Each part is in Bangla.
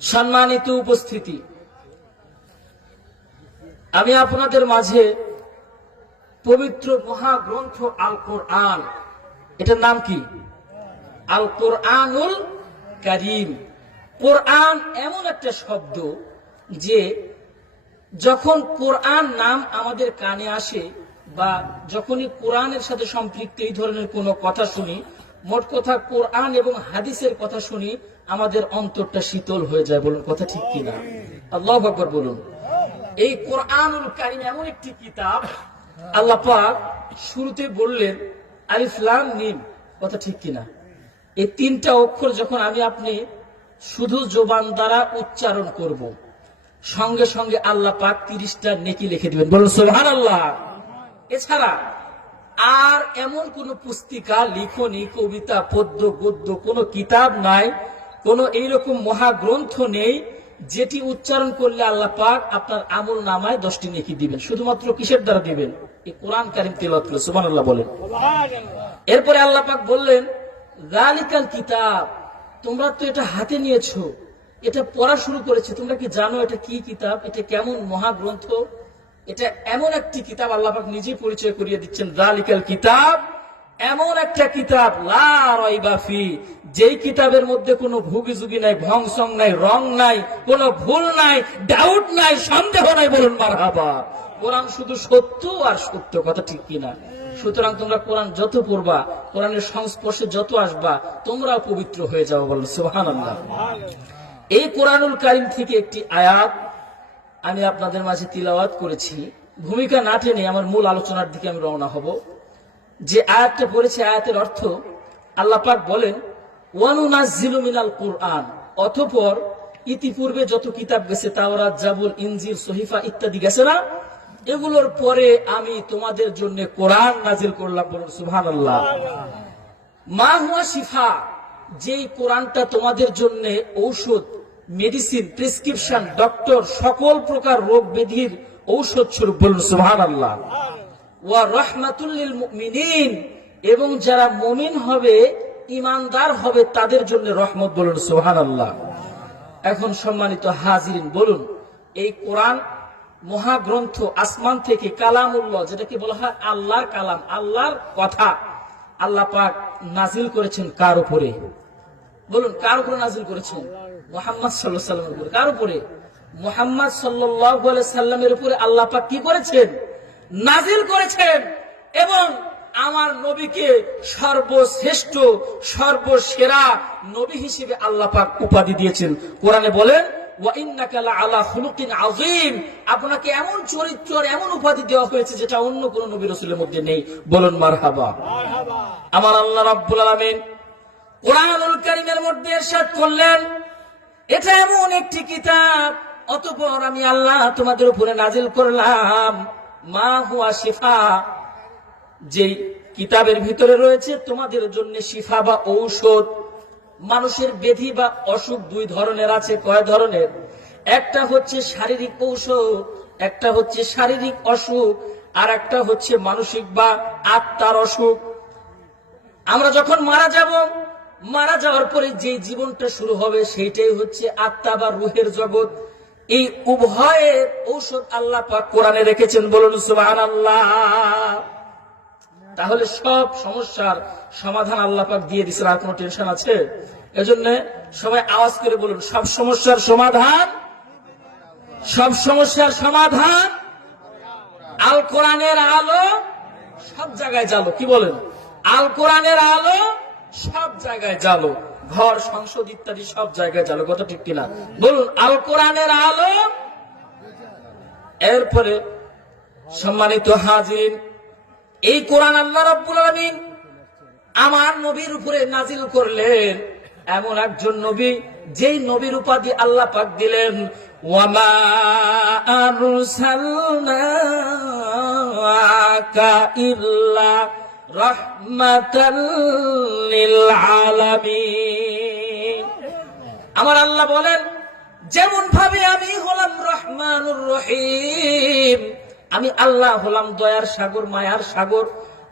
সম্মানিত উপস্থিতি, আমি আপনাদের মাঝে পবিত্র মহাগ্রন্থ আল কোরআন, এটার নাম কি? আল কোরআনুল কারীম। কোরআন এমন একটা শব্দ যে যখন কোরআন নাম আমাদের কানে আসে বা যখনই কোরআনের সাথে সম্পৃক্ত এই ধরনের কোনো কথা শুনি, মোট কথা কোরআন এবং হাদিসের কথা শুনি, আমাদের অন্তরটা শীতল হয়ে যায়। বলুন কথা ঠিক কিনা? আল্লাহু আকবার বলুন। এই কোরআনুল কারীম এমন একটি কিতাব, আল্লাহ পাক শুরুতে বললেন আলিফ লাম মিম, কথা ঠিক কিনা? এই তিনটা অক্ষর যখন আমি আপনি শুধু জবান দ্বারা উচ্চারণ করব, সঙ্গে সঙ্গে আল্লাহ পাক 30টা নেকি লিখে দিবেন। বলুন সুবহানাল্লাহ। এছাড়া আর এমন কোন পুস্তিকা, লিখনি, কবিতা, পদ্য, গদ্য, কোন কিতাব নাই, কোন এইরকম মহাগ্রন্থ নেই যেটি উচ্চারণ করলে আল্লাহ পাক আপনার আমল নামায় 10টি নেকি দিবেন। শুধুমাত্র কিসের দ্বারা দিবেন? এই কোরআন কারীম তেলাওয়াত করে। সুবহানাল্লাহ বলেন। এরপরে আল্লাহ পাক বললেন যালিকাল কিতাব, তোমরা তো এটা হাতে নিয়েছো, এটা পড়া শুরু করেছে, তোমরা কি জানো এটা কি কিতাব, এটা কেমন মহাগ্রন্থ? এটা এমন একটি কিতাব, আল্লাহ পাক নিজে পরিচয় করিয়ে দিচ্ছেন। যালিকাল কিতাব, এমন একটা কিতাব, লা রাইবা ফি, যেই কিতাবের মধ্যে কোনো ভুগিযুগি নাই, ভংসং নাই, রং নাই, কোনো ভুল নাই, ডাউট নাই, সন্দেহ নাই। বলুন মারহাবা। কোরআন শুধু সত্য আর সত্য, কথা ঠিক কিনা? সুতরাং তোমরা কোরআন যত পড়বা, কোরআনের সংস্পর্শে যত আসবা, তোমরাও পবিত্র হয়ে যাও। বলুন সুবহানাল্লাহ। এই কোরআনুল কারীম থেকে একটি আয়াত আমি আপনাদের মাঝে তিলাওয়াত করেছি। ভূমিকা না টেনে আমার মূল আলোচনার দিকে আমি রওনা হব। যে আয়াতটা পড়েছি, আয়াতের অর্থ আল্লাহ পাক বলেন ওয়ানুনাজ্জিলু মিনাল কুরআন, অতঃপর ইতিপূর্বে যত কিতাব গেছে, তাওরাত, জাবুর, ইনজিল, সহিফা ইত্যাদি গেছে না, এগুলোর পরে আমি তোমাদের জন্য কোরআন নাজিল করলাম। বলুন সুবহানাল্লাহ। মা হুয়া শিফা, যেই কোরআনটা তোমাদের জন্য ঔষধ, মেডিসিন, প্রেসক্রিপশন, ডক্টর, সকল প্রকার রোগ ব্যাধির ঔষধ স্বরূপ। বলুন সুবহানাল্লাহ। ওয়া রাহমাতুল লিল মুমিনিন, এবং যারা মুমিন হবে, ঈমানদার হবে, তাদের জন্য রহমত। বলুন সুবহানাল্লাহ। এখন সম্মানিত হাজিরিন, বলুন এই কোরআন মহাগ্রন্থ আসমান থেকে কালামুল্লাহ, যেটাকে বলা হয় আল্লাহর কালাম, আল্লাহর কথা, আল্লাহ পাক নাজিল করেছেন কার উপরে? বলুন কার উপরে নাজিল করেছেন? মুহাম্মদ সাল্লাল্লাহু আলাইহি সাল্লামের উপরে। কার উপরে? মুহাম্মদ সাল্লাল্লাহু আলাইহি সাল্লামের উপরে আল্লাহ পাক কি করেছেন? নাজিল করেছেন। এবং আমার নবীকে সর্বশ্রেষ্ঠ, সর্বসেরা নবী হিসেবে আল্লাহ পাক উপাধি দিয়েছেন। কোরআনে বলেন ওয়া ইন্নাকা লাআলা খুলুকিন আযীম, আপনাকে এমন চরিত্র, এমন উপাধি দেওয়া হয়েছে যেটা অন্য কোন নবী রাসূলের মধ্যে নেই। বলুন মারহাবা। আমার আল্লাহ রাব্বুল আলামিন কোরআনুল কারীমের মধ্যে ইরশাদ করলেন এটা এমন একটি কিতাব, অতঃপর আমি আল্লাহ তোমাদের উপরে নাজিল করলাম মা হুয়া শিফা, যেই কিতাবের ভিতরে রয়েছে তোমাদের জন্য শিফা বা ঔষধ। মানুষের ব্যাধি বা অসুখ দুই ধরনের আছে। কয় ধরনের? একটা হচ্ছে শারীরিক ঔষধ, একটা হচ্ছে শারীরিক অসুখ, আর একটা হচ্ছে মানসিক বা আত্মার অসুখ। আমরা যখন মারা যাব, মারা যাওয়ার পরে যে জীবনটা শুরু হবে সেইটাই হচ্ছে আত্মা বা রূহের জগৎ। এই উভয়ের ঔষধ আল্লাহ পাক কোরআনে রেখেছেন। বলুন সুবহানাল্লাহ। তাহলে সব সমস্যার সমাধান আল্লাহ পাক দিয়ে দিয়েছেন। আর কোনো টেনশন আছে? এজন্য সবাই আওয়াজ করে বলুন সব সমস্যার সমাধান, সব সমস্যার সমাধান আল কোরআনের আলো সব জায়গায় জ্বালো। কি বলেন? আল কোরআনের আলো সব জায়গায় জ্বালো, ঘর, সংসদ ইত্যাদি সব জায়গায় জ্বালো। কথা ঠিক কিনা? বলুন আল কোরআনের আলো। এরপরে সম্মানিত হাজির, এই কোরআন আল্লাহ রাব্বুল আলামিন আমার নবীর উপরে নাজিল করলেন, এমন একজন নবী যেই নবীর উপাধি আল্লাহ পাক দিলেন ওয়ামা আরসালনাকা ইল্লা রাহমাতাল লিল আলামিন। আমার আল্লাহ বলেন যেমন ভাবে আমি হলাম রহমানুর রহিম, আমি আল্লাহ হলাম দয়ার সাগর, মায়ার সাগর,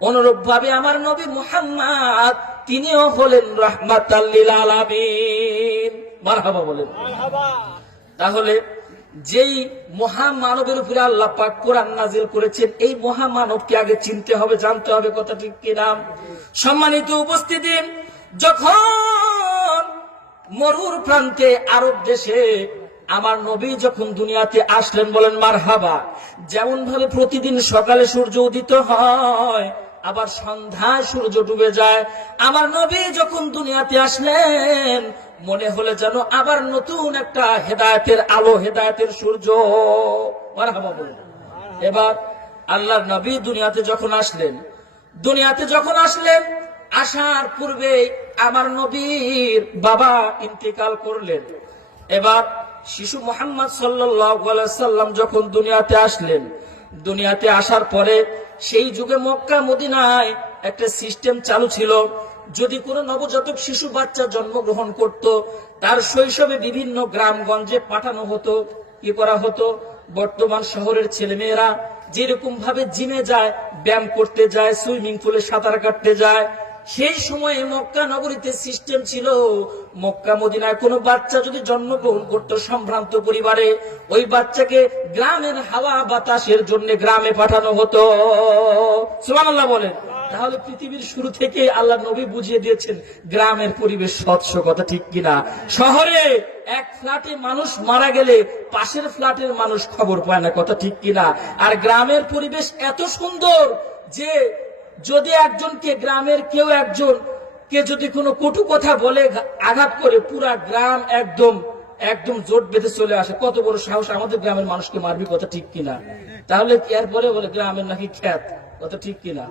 অনুরূপ ভাবে আমার নবী মুহাম্মদ তিনিও হলেন রাহমাতাল লিল আলামিন। মারহাবা বলেন। তাহলে যেই মহামানবের উপরে আল্লাহ পাক কোরআন নাজিল করেছেন, এই মহামানবকে আগে চিনতে হবে, জানতে হবে, কথা ঠিক কিনা? সম্মানিত উপস্থিতি, যখন মরুর প্রান্তে আরব দেশে আমার নবী যখন দুনিয়াতে আসলেন, বলেন মারহাবা, যেমন ভাবে প্রতিদিন সকালে সূর্য উদিত হয়, আবার সন্ধ্যায় সূর্য ডুবে যায়, আমার নবী যখন দুনিয়াতে আসলেন মনে হলে যেন আবার নতুন একটা হেদায়েতের আলো, হেদায়েতের সূর্য। মারহাবা বলুন। এবার আল্লাহর নবী দুনিয়াতে যখন আসলেন, আসার পূর্বে আমার নবীর বাবা ইন্তেকাল করলেন। এবার শিশু মুহাম্মদ সাল্লাল্লাহু আলাইহি সাল্লাম যখন দুনিয়াতে আসলেন, দুনিয়াতে আসার পরে সেই যুগে মক্কা মদিনায় একটা সিস্টেম চালু ছিল, যদি কোনো নবজাতক শিশু বাচ্চা জন্মগ্রহণ করত, তার শৈশবে বিভিন্ন গ্রামগঞ্জে পাঠানো হতো। কি করা হতো? বর্তমান শহরের ছেলেমেয়েরা যেরকম ভাবে জিমে যায়, ব্যায়াম করতে যায়, সুইমিং পুলে সাঁতার কাটতে যায়, সেই সময়ে মক্কা নগরীতে সিস্টেম ছিল, মক্কা মদিনায় কোনো বাচ্চা যদি জন্মগ্রহণ করত সম্ভ্রান্ত পরিবারে, ওই বাচ্চাকে গ্রামের হাওয়া বাতাসের জন্য গ্রামে পাঠানো হতো। সুবহানাল্লাহ বলেন। তাহলে পৃথিবীর শুরু থেকে আল্লাহ নবী বুঝিয়ে দিয়েছেন গ্রামের পরিবেশ স্বচ্ছ, কথা ঠিক কিনা? শহরে এক ফ্ল্যাটে মানুষ মারা গেলে পাশের ফ্ল্যাটের মানুষ খবর পায় না, কথা ঠিক কিনা? আর গ্রামের পরিবেশ এত সুন্দর যে যদি একজনকে, গ্রামের কেউ একজন কে যদি কোনো কটু কথা বলে, আঘাত করে, পুরা গ্রাম একদম জোট বেঁধে চলে আসে। কত বড় সাহস, আমাদের গ্রামের মানুষকে মারবি, কথা ঠিক কিনা? তাহলে এরপরে বলে গ্রামের নাকি খ্যাত, কথা ঠিক কিনা?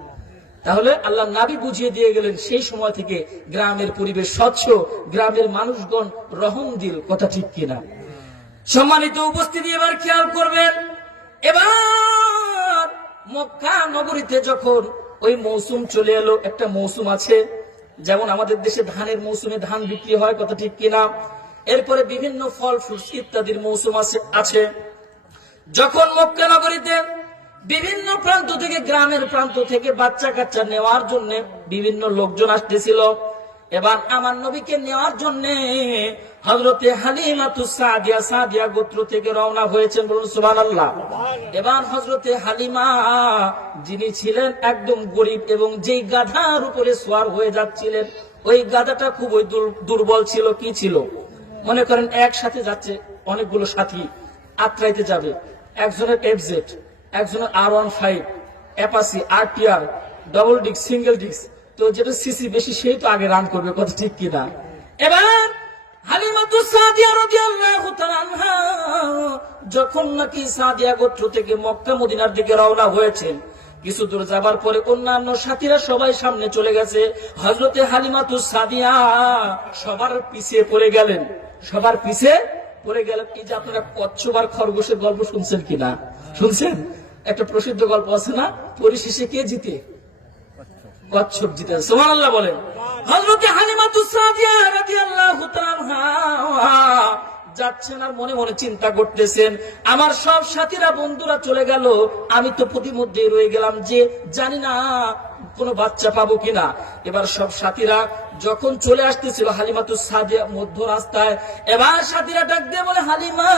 তাহলে আল্লাহ নবী বুঝিয়ে দিয়ে গেলেন সেই সময় থেকে গ্রামের পরিবেশ স্বচ্ছ, গ্রামের মানুষগণ রহমদিল, কথা ঠিক কিনা? সম্মানিত উপস্থিতি, এবার খেয়াল করবেন, এবার মক্কা নগরীতে যখন ওই মৌসুম চলে এলো, একটা মৌসুম আছে, যেমন আমাদের দেশে ধানের মৌসুমে ধান বিক্রি হয়, কথা ঠিক কিনা? এরপরে বিভিন্ন ফল ফ্রুটস ইত্যাদির মৌসুম আছে। যখন মক্কা নগরীতে বিভিন্ন প্রান্ত থেকে, গ্রামের প্রান্ত থেকে বাচ্চা কাচ্চা নেওয়ার জন্য বিভিন্ন লোকজন আসতেছিল, এবার আমার নবীকে নেওয়ার জন্য হযরতে হালিমাতুস সাদিয়া গোত্র থেকে রওনা হয়েছেন, বলুন সুবহানাল্লাহ। এবার হযরতে হালিমা, যিনি ছিলেন একদম গরিব এবং যেই গাধার উপরে সওয়ার হয়ে যাচ্ছিলেন, ওই গাধাটা খুবই দুর্বল ছিল। কি ছিল? মনে করেন একসাথে যাচ্ছে অনেকগুলো সাথী, আত্রাইতে যাবে, একজনের এফজেড, একজনের R15, অ্যাপাসি, RTR, double disc, single disc, তো যেটা সিসি বেশি সেই তো আগে রান করবে, কথা ঠিক কিনা? এবার হালিমাতুস সাদিয়া রাদিয়াল্লাহু তাআলা আনহা যখন নাকি সাদিয়া গোত্র থেকে মক্কা মদিনার দিকে রওনা হয়েছেন, কিছু দূর যাবার পরে অন্যান্য সাথীরা সবাই সামনে চলে গেছে, হযরতে হালিমাতুস সাদিয়া সবার পিছে পড়ে গেলেন। এই যে আপনারা কচ্ছপ আর খরগোশের গল্প শুনছেন কিনা? শুনছেন? একটা প্রসিদ্ধ গল্প আছে না, পরিশেষে কে জিতে? কচ্ছপ জিতে। সুবহানাল্লাহ বলেন। হযরতে হালিমাতুস সাদিয়া রাদিয়াল্লাহু তাআলা যাচ্ছেন আর মনে মনে চিন্তা করতেছেন, আমার সব সাথীরা বন্ধুরা চলে গেল, আমি তো প্রতিমধ্যে রয়ে গেলাম, যে জানি না কোনো বাচ্চা পাবো কিনা। এবার সব সাথীরা যখন চলে আসতেছিল হালিমাতুস সাদিয়া মধ্য রাস্তায়, এবার সাথীরা ডাক দিয়ে বলে, হালিমা,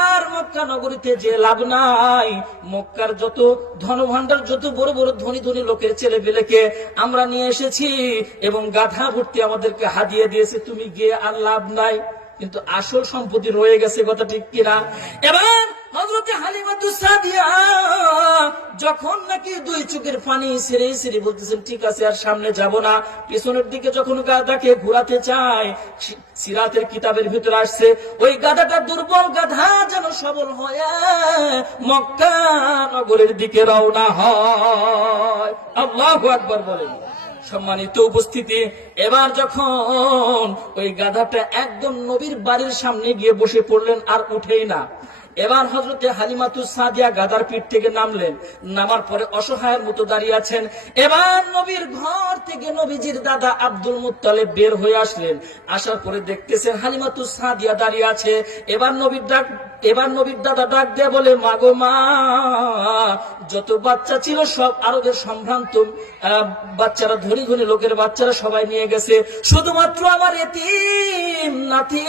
আর মক্কা নগরীতে যে লাভ নাই, মক্কার যত ধনভাণ্ডার, যত বড় বড় ধনী ধনী লোকের ছেলে পেলেকে আমরা নিয়ে এসেছি এবং গাধা ভর্তি আমাদেরকে হাদিয়ে দিয়েছে, তুমি গিয়ে আর লাভ নাই, কিন্তু আসল সম্পত্তি রয়ে গেছে, কথা ঠিক কিনা? এবার হযরতে হালিমাতুস সাদিয়া যখন নাকি দুই চোখের পানি ছেড়ে বলতেছেন, ঠিক আছে আর সামনে যাব না, পেছনের দিকে যখন গাধাকে ঘোরাতে চায়, সিরাতের কিতাবের ভিতরে আসছে, ওই গাধাটা দুর্বল গাধা যেন সবল হয়ে মক্কা নগরের দিকে রওনা হয়। আল্লাহু আকবার বলেন। সম্মানিত উপস্থিতি, এবার যখন ওই গাধাটা একদম নবীর বাড়ির সামনে গিয়ে বসে পড়লেন, আর উঠেই না। এবার হযরতে হালিমাতুস সাদিয়া গাদার পিঠ থেকে নামলেন, নামার পরে অসহায়ের মতো দাঁড়িয়ে আছেন। এবার নবীর ঘর থেকে নবীজির দাদা আব্দুল মুত্তালিব বের হয়ে আসলেন, আসার পরে দেখতেছেন হালিমাতুস সাদিয়া দাঁড়িয়ে আছে। এবার নবীর দাদা ডাক দিয়ে বলে, মাগো মা, যত বাচ্চা ছিল সব আরবের সম্ভ্রান্ত বাচ্চারা, ধনী ধনী লোকের বাচ্চারা সবাই নিয়ে গেছে, শুধুমাত্র আমার এতিম নাতি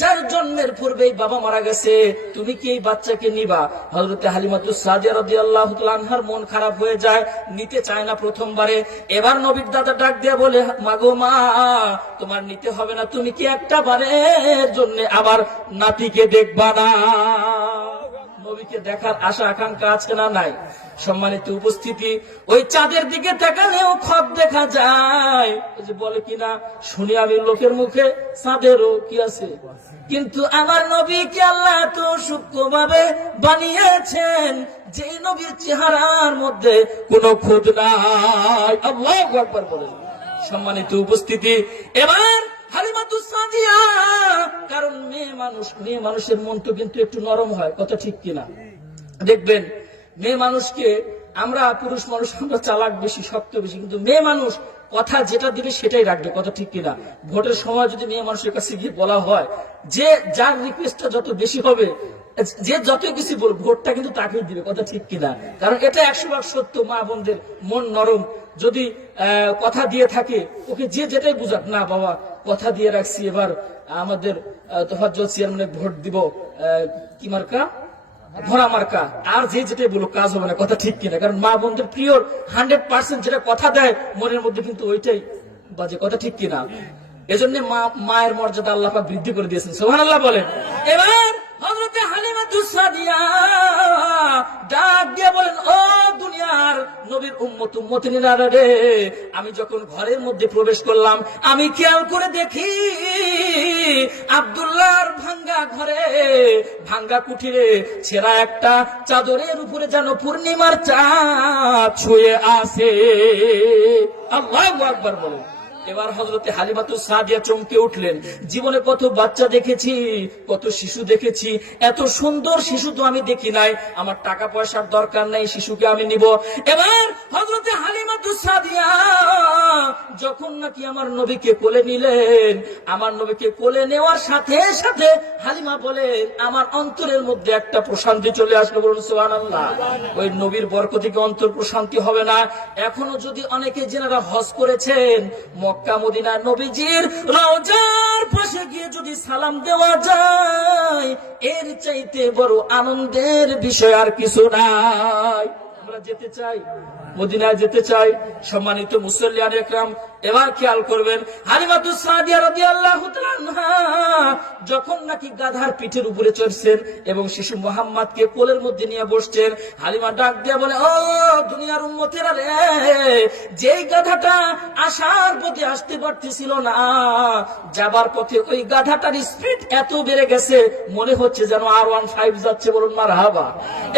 যার জন্মের পূর্বেই বাবা মারা গেছে, তুমি কি এই বাচ্চাকে নিবা? হযরতে হালিমাতুস সাদিয়া রাদিয়াল্লাহু তাআলা আনহার মন খারাপ হয়ে যায়, নিতে চায় না প্রথমবারে। এবার নবীর দাদা ডাক দিয়ে বলে, মাগো মা, তোমার নিতে হবে না, তুমি কি একটা বারের জন্য আবার নাতিকে দেখবা না? নবীকে দেখার আশা আকাঙ্ক্ষা আছে না নাই? সম্মানিত উপস্থিতি, ওই চাঁদের দিকে তাকালেও খব দেখা যায়, ওই যে বলে কিনা, শুনি আমি লোকের মুখে চাঁদেরও কি আছে, কিন্তু আমার নবীকে আল্লাহ তো সূক্ষ্মভাবে বানিয়েছেন যে নবীর চেহারার মধ্যে কোনো খুঁত নাই। আল্লাহু আকবার বলেন। সম্মানিত উপস্থিতি, এবার হালিমাতুস সাদিয়া, কারণ মেয়ে মানুষের মন তো কিন্তু একটু নরম হয়, কথা ঠিক কিনা? দেখবেন মেয়ে মানুষকে, আমরা পুরুষ মানুষ আমরা চালাক বেশি, শক্ত বেশি, কিন্তু মেয়ে মানুষ কথা যেটা দিবে সেটাই রাখবে, কথা ঠিক কিনা? ভোটের সময় যদি মেয়ে মানুষের কাছে গিয়ে বলা হয় যে যার রিকোয়েস্টটা যত বেশি হবে, যে যত কিছু বল, ভোটটা কিন্তু তাকেই দিবে, কথা ঠিক কিনা? কারণ এটা 100% সত্য। মা বোনদের মন নরম, যদি কথা দিয়ে থাকে, ওকে যে যেটাই বুঝাক, না বাবা কথা দিয়ে রাখছি, এবার আমাদের তোফাজ্জল চেয়ারম্যানে ভোট দিব, কি মার্কা? ঘোড়া মার্কা, আর যে যেটাই বলো কাজ হবে না, কথা ঠিক কিনা? কারণ মা বোনদের প্রিয় 100% যেটা কথা দেয় মনের মধ্যে কিন্তু ওইটাই বাজে, কথা ঠিক কিনা? এজন্য মায়ের মর্যাদা আল্লাহ পাক বৃদ্ধি করে দিয়েছেন, সুবহানাল্লাহ বলেন। এবার হযরতে হালিমাতুস সাদিয়া ডাক দিয়ে বলেন, ও দুনিয়ার নবীর উম্মত উম্মতিনীরা রে, আমি যখন ঘরের মধ্যে প্রবেশ করলাম, আমি খেয়াল করে দেখি আব্দুল্লাহর ভাঙ্গা ঘরে, ভাঙ্গা কুঠিরে ছেঁড়া একটা চাদরের উপরে যেন পূর্ণিমার চাঁদ শুয়ে আছে। আল্লাহু আকবার বলেন। এবার হযরতে হালিমাতুস সাদিয়া চমকে উঠলেন, জীবনে কত বাচ্চা দেখেছি, কত শিশু দেখেছি, এত সুন্দর শিশু তো আমি দেখি নাই, আমার টাকা পয়সার দরকার নাই, শিশুকে আমি নিব। এবার হযরতে হালিমাতুস সাদিয়া যখন নাকি আমার নবীকে কোলে নিলেন, আমার নবীকে কোলে নেওয়ার সাথে সাথে হালিমা বলেন, আমার অন্তরের মধ্যে একটা প্রশান্তি চলে আসলো, বলুন সুবহানাল্লাহ। ওই নবীর বরকতে কি অন্তর প্রশান্তি হবে না? এখনো যদি অনেকে যারা হজ করেছেন, মক্কা মদিনা নবীজির রওজার পাশে গিয়ে যদি সালাম দেওয়া যায়, এর চাইতে বড় আনন্দের বিষয় আর কিছু নাই। আমরা যেতে চাই, মদিনায় যেতে চাই। সম্মানিত মুসল্লিয়ান ইকরাম, এবার খেয়াল করবেন, হালিমাতুস সাদিয়া রাদিয়াল্লাহু তাআলা আনহা যখন নাকি গাধার পিঠের উপরে চড়ছেন এবং শিশু মুহাম্মদকে কোলের মধ্যে নিয়ে বসছেন, হালিমা ডাক দিয়ে বলে, ও দুনিয়ার উম্মতেরা রে, যেই গাধাটা আসার পথে আসতে পারতেছিল না, যাবার পথে ওই গাধাটার স্পিড এত বেড়ে গেছে, মনে হচ্ছে যেন R15 যাচ্ছে, বলুন মারহাবা।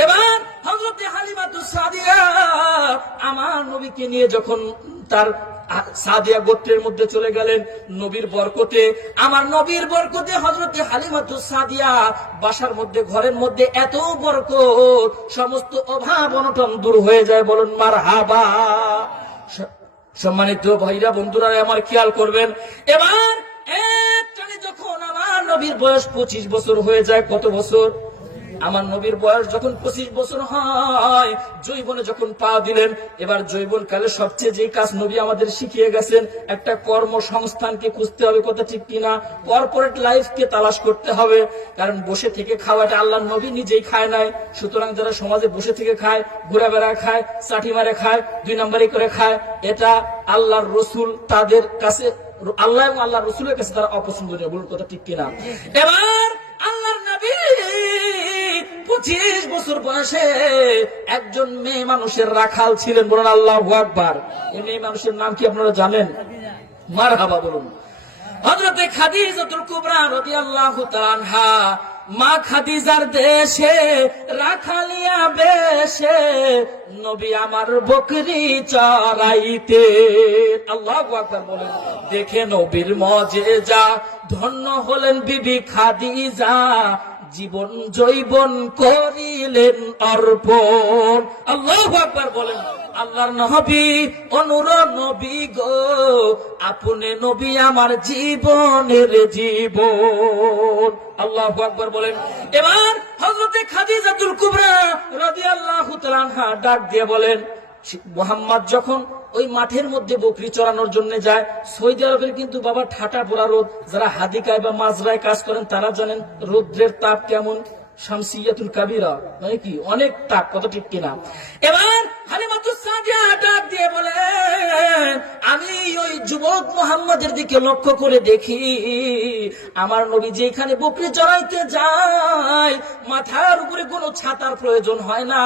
এবার হযরতে হালিমাতুস সাদিয়া আমার নবীকে নিয়ে যখন তার সাদিয়া গোত্রের মধ্যে চলে গেলেন, নবীর বরকতে, আমার নবীর বরকতে হযরতে হালিমাতুস সাদিয়া বাসার মধ্যে, ঘরের মধ্যে এত বরকত, সমস্ত অভাব অনটন দূর হয়ে যায়, বলুন মারহাবা। সম্মানিত ভাইরা বন্ধুরা আমার খেয়াল করবেন, এবার একটানে যখন আমার নবীর বয়স 25 বছর হয়ে যায়, কত বছর? আমার নবীর বয়স যখন 25 বছর হয়, যৌবনে যখন পা দিলেন, এবার যৌবন কালে সবচেয়ে যে কাজ নবী আমাদের শিখিয়ে গেছেন, একটা কর্মসংস্থানকে খুঁজতে হবে, কথা ঠিক কিনা? কর্পোরেট লাইফকে তালাশ করতে হবে, কারণ বসে থেকে খাওয়াটা আল্লাহর নবী নিজেই খায় নাই। সুতরাং যারা সমাজে বসে থেকে খায়, ঘোরা বেড়া খায়, চাটি মারে খায়, 2 নম্বরই করে খায়, এটা আল্লাহর রসুল তাদের কাছে, আল্লাহ এবং আল্লাহর রসুলের কাছে তারা অপছন্দনীয়, বলুন কথা ঠিক কিনা? এবার আল্লাহর নবী 25 বছর বয়সে একজন মেয়ে মানুষের রাখাল ছিলেন, বলুন আল্লাহু আকবার। এই মেয়ে মানুষের নাম কি আপনারা জানেন? মারহাবা বলুন। হযরতে খাদিজাতুল কুবরা রাদিয়াল্লাহু তাআলা আনহা, মা খাদিজার দেশে রাখালিয়া বেশে নবী আমার বকরি চড়াইতে, আল্লাহু আকবার বলেন। দেখে নবীর মজেজা, ধন্য হলেন বিবি খাদিজা, জীবন জৈবন করিলেন অর্পণ। আল্লাহু আকবার বলেন। আল্লাহর নবী অনুর নবী গো, আপনি নবী আমার জীবনের জীবন। আল্লাহু আকবার বলেন। এবার হযরতে খাদিজাতুল কুবরা রাদিয়াল্লাহু তাআলা আনহা ডাক দিয়ে বলেন, মুহাম্মদ যখন ওই মাঠের মধ্যে বকরি চড়ানোর জন্য যায়, সৌদি আরবের কিন্তু বাবা ঠাটা পোড়া রোদ, যারা হাদিকায় বা মাজরায় কাজ করেন তারা জানেন রৌদ্রের তাপ কেমন। শামসিয়াতুল কাবিরা মানে কি অনেক তাপ, কত ঠিক কিনা। এবার হালিমাতুস সাদিয়া ডাক দিয়ে বলেন, আমি ওই যুবক মুহাম্মদের দিকে লক্ষ্য করে দেখি, আমার নবী যেখানে বকরি চড়াইতে যায় মাথার উপরে কোনো ছাতার প্রয়োজন হয় না,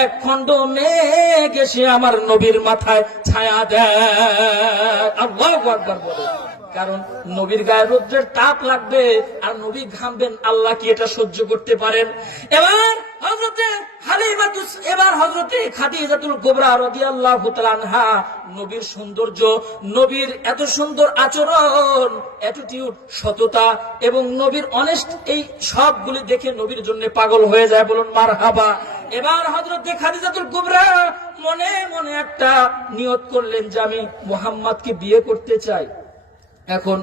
এক খণ্ড মেঘ এসে আমার নবীর মাথায় ছায়া দেয়। আল্লাহু আকবার বলে। কারণ নবীর গায়ে রৌদ্রের তাপ লাগবে আর নবী ঘামবেন, আল্লাহ কি এটা সহ্য করতে পারেন? এবার হযরতে খাদিজাতুল কুবরা রাদিয়াল্লাহু তাআলা আনহা নবীর সৌন্দর্য, নবীর এত সুন্দর আচরণ, অ্যাটিটিউড, সততা এবং নবীর অনেস্ট, এই সবগুলি দেখে নবীর জন্য পাগল হয়ে যায়। বলুন মারহাবা। এবার হযরতে খাদিজাতুল কুবরা মনে মনে একটা নিয়ত করলেন যে আমি মুহাম্মদকে বিয়ে করতে চাই। এখন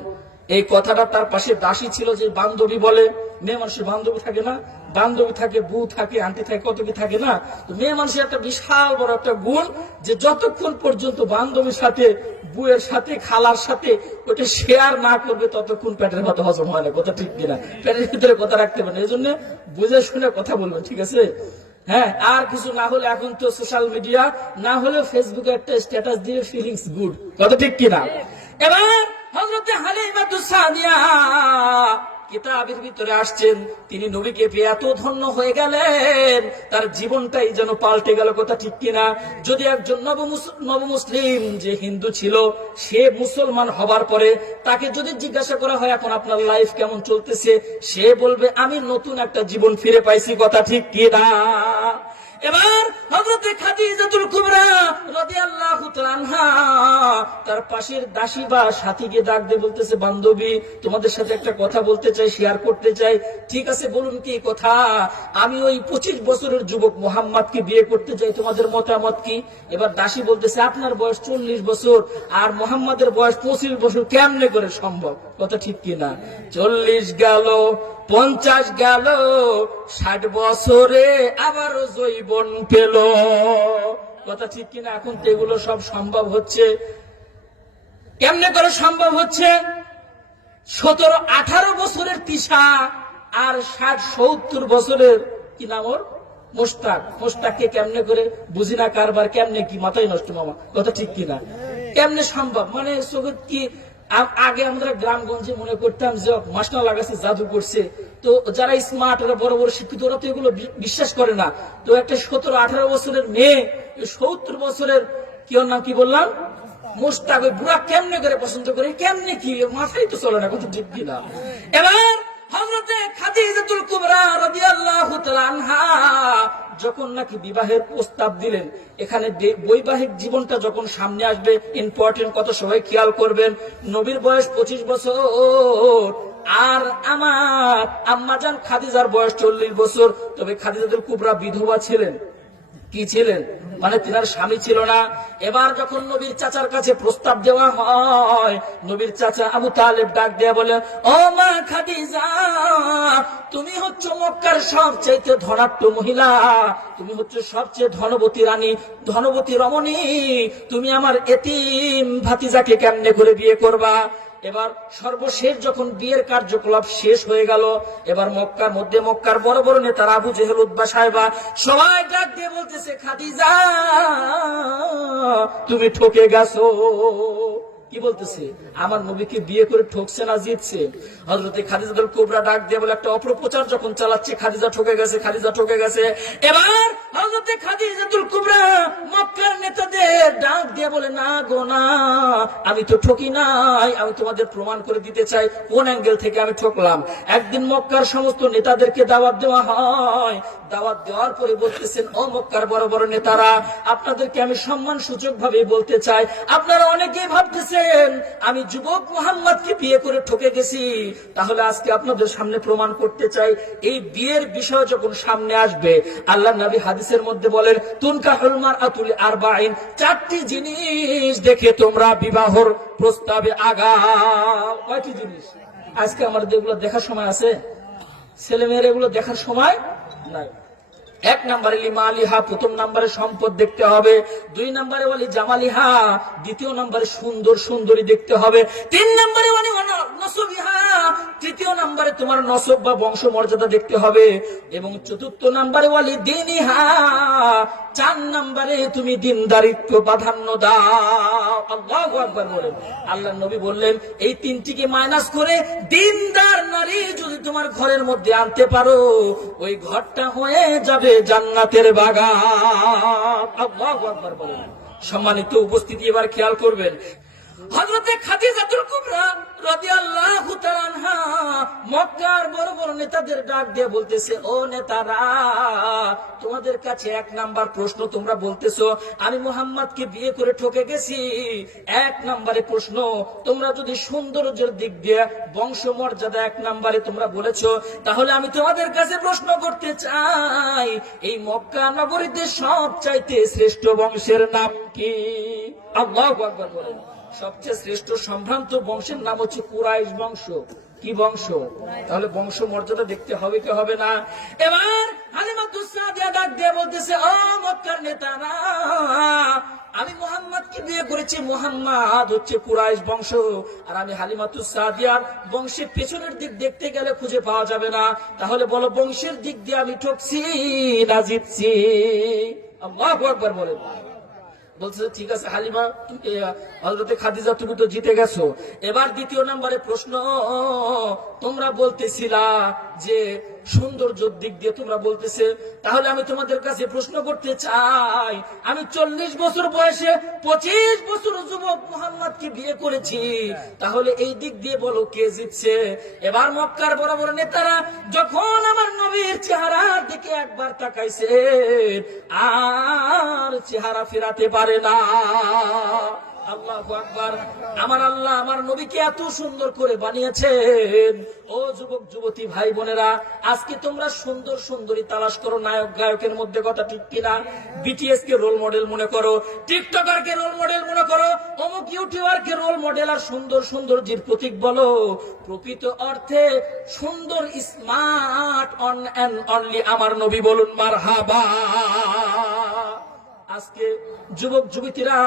এই কথাটা তার পাশে দাসী ছিল, যে বান্ধবী বলে, মেয়ে মানুষের বান্ধবী থাকে না, বান্ধবী থাকে, বউ থাকে, আন্টি থাকে, কত কি থাকে না। তো মেয়ে মানুষের একটা বিশাল বড় একটা গুণ, যে যতক্ষণ পর্যন্ত বান্ধবীর সাথে, বউয়ের সাথে, খালার সাথে ওটা শেয়ার না করবে ততক্ষণ পেটের কথা হজম হয় না। কথা ঠিক কিনা? পেটের ভিতরে কথা রাখতে পারে, এই জন্য বুঝে শুনে কথা বলবেন, ঠিক আছে? হ্যাঁ, আর কিছু না হলে এখন তো সোশ্যাল মিডিয়া, না হলে ফেসবুকে একটা স্ট্যাটাস দিয়ে ফিলিংস গুড। কথা ঠিক কিনা? এবার হযরতে হালিমাতুস সাদিয়া কিতাবের ভিতরে আসছেন, তিনি নবীকে পেয়ে এত ধন্য হয়ে গেলেন, তার জীবনটাই যেন পাল্টে গেল। কথা ঠিক কিনা? যদি একজন নবমুসলিম যে হিন্দু ছিল, সে মুসলমান হবার পরে তাকে যদি জিজ্ঞাসা করা হয় এখন আপনার লাইফ কেমন চলতেছে, সে বলবে আমি নতুন একটা জীবন ফিরে পাইছি। কথা ঠিক কিনা? এবার হযরতে খাদিজাতুল কুবরা রাদিয়াল্লাহু তাআলা আনহা তার পাশের দাসী বা সাথীকে ডাক দিয়ে বলতেছে, বান্ধবী তোমাদের সাথে একটা কথা বলতে চাই, শেয়ার করতে চাই। ঠিক আছে, বলুন কি কথা? আমি ওই 25 বছরের যুবক মুহাম্মদকে বিয়ে করতে চাই, তোমাদের মতামত কি? এবার দাসী বলতেছে, আপনার বয়স 40 বছর আর মুহাম্মদের বয়স 25 বছর, কেমনে করে সম্ভব? কথা ঠিক কিনা? 40 গেল, 50 গেল, 60 বছরে আবার জৈবন পেল। কথা ঠিক কিনা? এখন তো এগুলো সব সম্ভব হচ্ছে। কেমনে করে সম্ভব হচ্ছে? 17-18 বছরের তিশা আর 60-70 বছরের কি নাম ওর, মোশতাক। মোশতাককে কেমনে করে বুঝি না কারবার, কেমনে কি, মাথায় নষ্ট মামা। কথা ঠিক কিনা? কেমনে সম্ভব? মানে জগৎ কি? আগে আমরা গ্রামগঞ্জে মনে করতাম যে মাসনা লাগাচ্ছে, জাদু করছে। তো যারা স্মার্ট, ওরা বড় বড় শিক্ষিত, ওরা তো এগুলো বিশ্বাস করে না। তো একটা 17-18 বছরের মেয়ে 70 বছরের কি, ওর নাম কি বললাম, মোশতাক, ওই বুড়া কেমনে করে পছন্দ করে, কেমনে কি, মাথায় তো চলে না। কথা ঠিক কিনা? এবার হযরতে খাদিজাতুল কুবরা রাদিয়াল্লাহু তাআলা আনহা যখন নাকি বিবাহের প্রস্তাব দিলেন, এখানে বৈবাহিক জীবনটা যখন সামনে আসবে, ইম্পর্টেন্ট কথা সবাই খেয়াল করবেন। নবীর বয়স 25 বছর আর আমার আম্মাজান খাদিজার বয়স 40 বছর। তবে খাদিজাতুল কুবরা বিধবা ছিলেন। কি ছিলেন? মানে তিনার স্বামী ছিল না। এবার যখন নবীর চাচার কাছে প্রস্তাব দেওয়া হয়, নবীর চাচা আবু তালেব ডাক দেয়া বলে, ও মা খাদিজা, তুমি হচ্ছে মক্কার সবচেয়ে ধনাঢ্য মহিলা, তুমি হচ্ছে সবচেয়ে ধনবতী রানী, ধনবতী রমণী, তুমি আমার এতিম ভাতিজাকে কেমনে করে বিয়ে করবা? এবার সর্বশেষ যখন বিয়ের কার্যকলাপ শেষ হয়ে গেল, এবার মক্কার মধ্যে মক্কার বড় বড় নেতারা, আবু জেহেল, উতবা, সাহেবা সবাই ডাক দিয়ে বলতেছে, খাদিজা তুমি ঠকে গেছো। কি বলতেছে? আমার নবীকে বিয়ে করে ঠকছে না জিতছে? হযরতে খাদিজাতুল কুবরা ডাক দিয়ে বলে, একটা অপপ্রচার যখন চালাচ্ছে, খাদিজা ঠকে গেছে, খাদিজা ঠকে গেছে। এবার হযরতে খাদিজাতুল কুবরা মক্কার নেতাদের ডাক দিয়ে বলে, না গো না, আমি তো ঠকি নাই, আমি তোমাদের প্রমাণ করে দিতে চাই কোন অ্যাঙ্গেল থেকে আমি ঠকলাম। একদিন মক্কার সমস্ত নেতাদেরকে দাওয়াত দেওয়া হয়। দাওয়াত দেওয়ার পরে বলতেছেন, ও মক্কার বড় বড় নেতারা, আপনাদেরকে আমি সম্মান সূচক ভাবে বলতে চাই, আপনারা অনেকেই ভাবতেছেন বলছেন আমি যুবক মুহাম্মদকে বিয়ে করে ঠকে গেছি, তাহলে আজকে আপনাদের সামনে প্রমাণ করতে চাই এই বিয়ের বিষয় যখন সামনে আসবে, আল্লাহ নবী হাদিসের মধ্যে বলেন তুনকাহুল মারআতু লিআরবাঈন, 4টি জিনিস দেখে তোমরা বিবাহর প্রস্তাবে আগাও। কয়টি জিনিস? আজকে আমাদের এগুলো দেখার সময় আছে? ছেলে মেয়ের এগুলো দেখার সময় নাই। 1 নম্বরে লিমালিহা, প্রথম নম্বরে সম্পদ দেখতে হবে। 2 নম্বরে ওয়ালি জামালিহা, দ্বিতীয় নম্বরে সুন্দর সুন্দরী দেখতে হবে। 3 নম্বরে ওয়ালি নসবিহা, তৃতীয় নম্বরে তোমার নসব বা বংশ মর্যাদা দেখতে হবে। এবং 4র্থ নম্বরে ওয়ালি দীনিহা, 4 নম্বরে তুমি দিনদারিত্ব প্রাধান্য দাও। আল্লাহু আকবার বলেন। আল্লাহর নবী বললেন এই 3টিকে মাইনাস করে দিনদার নারী যদি তোমার ঘরের মধ্যে আনতে পারো, ওই ঘরটা হয়ে যাবে জান্নাতের বাগান। আল্লাহু আকবার বলেন। সম্মানিত উপস্থিতি, এবার খেয়াল করবেন, হযরতে খাদিজাতুল কুবরা রাদিয়াল্লাহু তাআলা আনহা মক্কার বড় বড় নেতাদের ডাক দিয়ে বলতেছে, ও নেতারা, তোমাদের কাছে 1 নাম্বার প্রশ্ন। তোমরা বলতেছো আমি মুহাম্মদকে বিয়ে করে ঠকে গেছি। 1 নম্বরে প্রশ্ন, তোমরা যদি সৌন্দর্যের দিক দিয়ে বংশ মর্যাদা 1 নম্বরে তোমরা বলেছো, তাহলে আমি তোমাদের কাছে প্রশ্ন করতে চাই এই মক্কা নগরীতে সবচাইতে শ্রেষ্ঠ বংশের নাম কি? আল্লাহু আকবার বলেন। সবচেয়ে শ্রেষ্ঠ সম্ভ্রান্ত বংশের নাম হচ্ছে কুরাইশ বংশ। কি বংশ? তাহলে বংশ মর্যাদা দেখতে হবে কি হবে না? এবার হালিমাতুস সাদিয়া ডাক দিয়ে বলতেছে, ও মক্কার নেতারা, আমি মুহাম্মদকে বিয়ে করেছি, মুহাম্মদ হচ্ছে কুরাইশ বংশ, আর আমি হালিমাতুস সাদিয়ার বংশের পেছনের দিক দেখতে গেলে খুঁজে পাওয়া যাবে না। তাহলে বলো বংশের দিক দিয়ে আমি ঠকছি না জিতছি? আল্লাহু আকবার বলেন। বলছে ঠিক আছে হালিমা, হযরতে খাদিজা তুমি তো জিতে গেছো। এবার 2য় নম্বরে প্রশ্ন, তোমরা বলতেছিলা যে সৌন্দর্যের দিক দিয়ে তোমরা বলতেছে, তাহলে আমি তোমাদের কাছে প্রশ্ন করতে চাই, আমি 40 বছর বয়সে 25 বছর যুবক মুহাম্মদকে বিয়ে করেছি, তাহলে এই দিক দিয়ে বলো কে জিতছে? এবার মক্কার বড় বড় নেতারা যখন আমার নবীর চেহারার দিকে একবার তাকাইছে, আর চেহারা ফেরাতে পারে না। আল্লাহু আকবার। আমার আল্লাহ আমার নবীকে এত সুন্দর করে বানিয়েছেন। ও যুবক যুবতী ভাই বোনেরা, আজকে তোমরা সুন্দর সুন্দরী তালাশ করো নায়ক গায়কের মধ্যে, কথা ঠিক কিনা? বিটিএস কে রোল মডেল মনে করো, টিকটকার কে রোল মডেল মনে করো, অমুক ইউটিউবার কে রোল মডেল আর সুন্দর সৌন্দর্যের প্রতীক বলো। প্রকৃত অর্থে সুন্দর স্মার্ট অন এন্ড অনলি আমার নবী, বলুন মারহাবা। আজকে যুবক যুবতীরা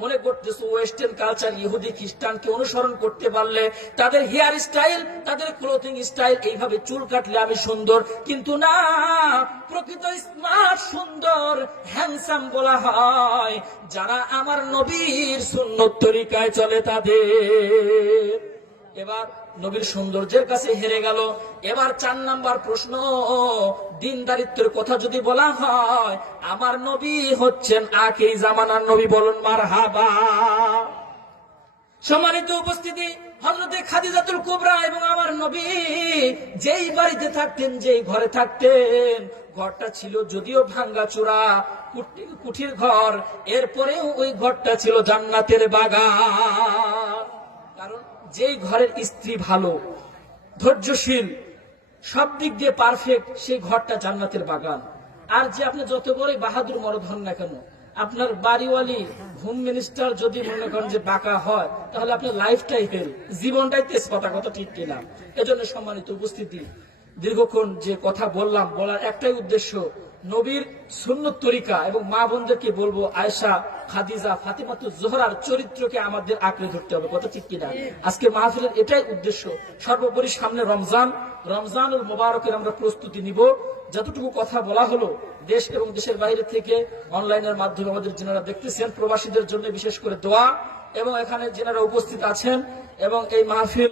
মনে করতেছে ওয়েস্টার্ন কালচার, ইহুদি খ্রিস্টানকে অনুসরণ করতে পারলে তাদের হেয়ার স্টাইল, তাদের ক্লোথিং স্টাইল, এইভাবে চুল কাটলে আমি সুন্দর। কিন্তু না, প্রকৃত স্মার্ট সুন্দর হ্যান্ডসাম বলা হয় যারা আমার নবীর সুন্নত তরিকায় চলে তাদের। এবার নবীর সৌন্দর্যের কাছে হেরে গেল। এবার 4 নাম্বার প্রশ্ন, দিনদারিত্বের কথা যদি বলা হয়, আমার নবী হচ্ছেন আখিরি জামানার নবী, বলুন মারহাবা। সম্মানিত উপস্থিতি, হযরতে খাদিজাতুল কুবরা এবং আমার নবী যেই বাড়িতে থাকতেন, যেই ঘরে থাকতেন, ঘরটা ছিল যদিও ভাঙ্গাচোরা কুঠির ঘর, এরপরেও ওই ঘরটা ছিল জান্নাতের বাগান। কারণ যেই ঘরের স্ত্রী ভালো, ধৈর্যশীল, সব দিক দিয়ে পারফেক্ট, সেই ঘরটা জান্নাতের বাগান। আর যে আপনি যত বড়ই বাহাদুর মরদ হন না কেন, আপনার বাড়িওয়ালি হোম মিনিস্টার যদি মনে করেন যে বাঁকা হয়, তাহলে আপনার লাইফটাই ফেল, জীবনটাই তেজপাতা, কথা ঠিক কিনা? এজন্য সম্মানিত উপস্থিতি, দীর্ঘক্ষণ যে কথা বললাম, বলার একটাই উদ্দেশ্য, নবীর সুন্নত তরিকা এবং মা বোনদেরকে বলবো আয়েশা, খাদিজা, ফাতিমাতুজ জোহরার চরিত্রকে আমাদের আঁকড়ে ধরতে হবে, কথা ঠিক কিনা? আজকে মাহফিলের এটাই উদ্দেশ্য। সর্বোপরি সামনে রমজানুল মোবারকের আমরা প্রস্তুতি নিব। যতটুকু কথা বলা হলো, দেশ এবং দেশের বাইরে থেকে অনলাইনের মাধ্যমে আমাদের যারা দেখতেছেন, প্রবাসীদের জন্য বিশেষ করে দোয়া, এবং এখানে যারা উপস্থিত আছেন এবং এই মাহফিল